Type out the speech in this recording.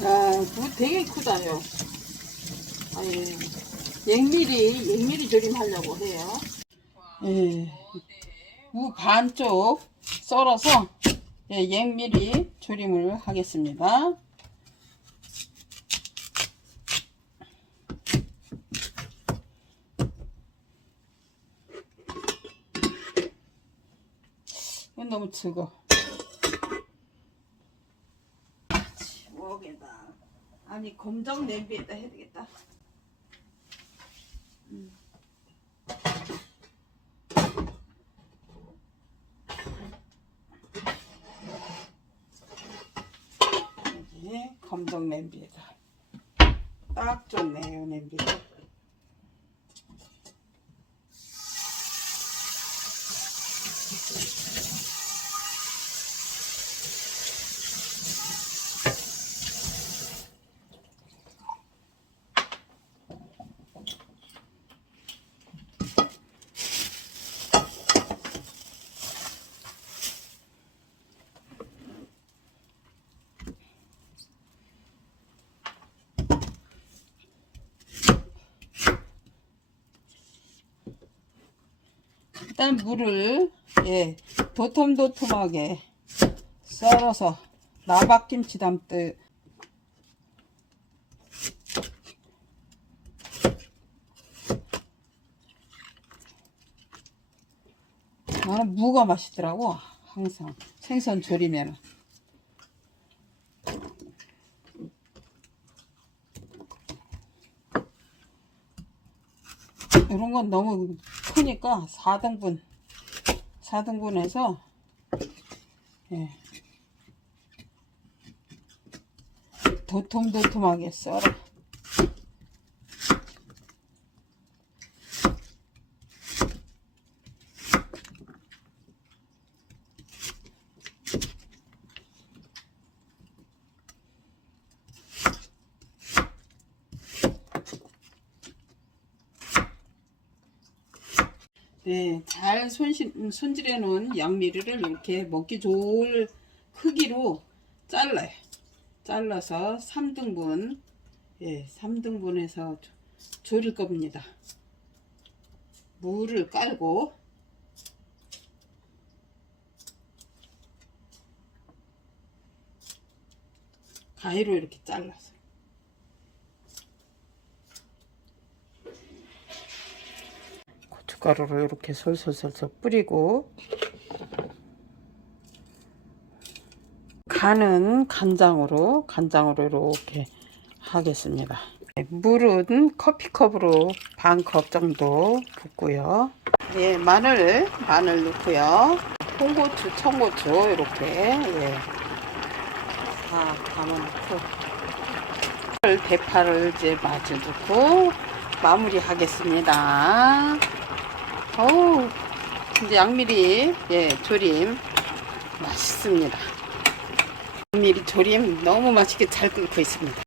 아, 무 되게 크다요. 아유, 앵미리, 앵미리 조림하려고 해요. 예, 무 반쪽 썰어서 예, 앵미리 조림을 하겠습니다. 너무. 지 옥에다. 아니 검정 냄비에다 해야 되겠다. 음. 여기 검정 냄비에다. 딱 좋네요 냄비가. 일단 물을 예 도톰도톰하게 썰어서 나박김치 담듯. 나는 무가 맛있더라고 항상. 생선 조림에는. 이런 건 너무 크니까 4등분 4등분해서 예. 도톰도톰하게 썰어 네, 잘 손질해 놓은 양미리를 이렇게 먹기 좋을 크기로 잘라요. 잘라서 3등분, 예, 3등분해서 조릴 겁니다. 물을 깔고, 가위로 이렇게 잘라서. 고춧가루를 이렇게 솔솔솔솔 뿌리고 간은 간장으로 간장으로 이렇게 하겠습니다. 네, 물은 커피컵으로 반 컵 정도 붓고요. 예, 마늘 마늘 넣고요. 홍고추, 청고추 이렇게 예. 다 담아놓고 대파를 이제 마주 넣고 마무리 하겠습니다. 어우, 이제 양미리, 예, 조림, 맛있습니다. 양미리 조림 너무 맛있게 잘 끓고 있습니다.